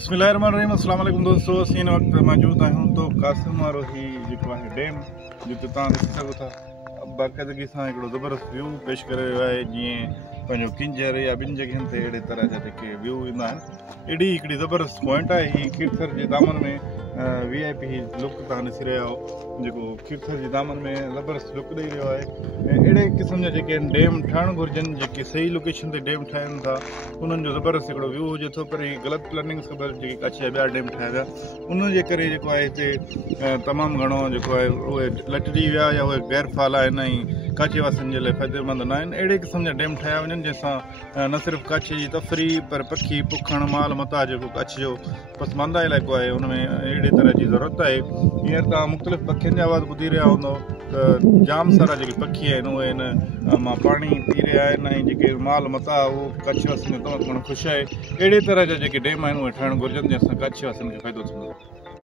बिस्मिल्लाहिर्रहमानिर्रहीम। अस्सलाम वालेकुम दोस्तों, असीं हिन वक़्तु मौजूद आहियूं तो कासिम वारो ही जेको आहे डैम जिते तव्हां ॾिसी सघो था बाक़ाइदगी सां हिकिड़ो ज़बरदस्त व्यू पेश करे रहियो आहे। जीअं पंहिंजो किंजर या ॿिनि जॻहियुनि ते अहिड़े तरह जा जेके व्यू ईंदा आहिनि। अहिड़ी हिकिड़ी ज़बरदस्त पॉइंट आहे हीअ खीरथर जे दामन में VIP लुक तव्हां ॾिसी रहिया आहियो, जेको खीरथर जे दामन में ज़बरदस्त लुक ॾेई रहियो आहे। ऐं अहिड़े क़िस्म जा जेके डैम ठहणु घुरिजनि, जेके सही लोकेशन ते डैम ठाहिनि था उन्हनि जो ज़बरदस्त हिकिड़ो व्यू हुजे थो। पर हीअ ग़लति प्लानिंग सां जेके कच्छ जा ॿिया डैम ठाहिया विया उन जे करे जेको आहे हिते तमामु घणो जेको आहे उहे लटजी विया या उहे गैरफाल आहिनि ऐं कच्छ वासियुनि जे लाइ फ़ाइदेमंद न आहिनि। अहिड़े क़िस्म जा डैम ठाहिया वञनि जंहिंसां न सिर्फ़ु कच्छ जी तफ़री पर पखी पुखण माल मता जेको कच्छ जो पसमानदा इलाइक़ो आहे उनमें अहिड़े तरह जी ज़रूरत आहे। हींअर तव्हां मुख़्तलिफ़ पखियुनि जा आवाज़ ॿुधी रहिया हूंदव त जाम सारा जेके पखी आहिनि उहे हिन मां पाणी पी रहिया आहिनि ऐं जेके माल मता उहो कच्छ वासियुनि जो तमामु घणो ख़ुशि आहे। अहिड़े तरह जा जेके डैम आहिनि उहे ठहणु घुरिजनि जंहिंसां कच्छ वासियुनि खे फ़ाइदो थींदो।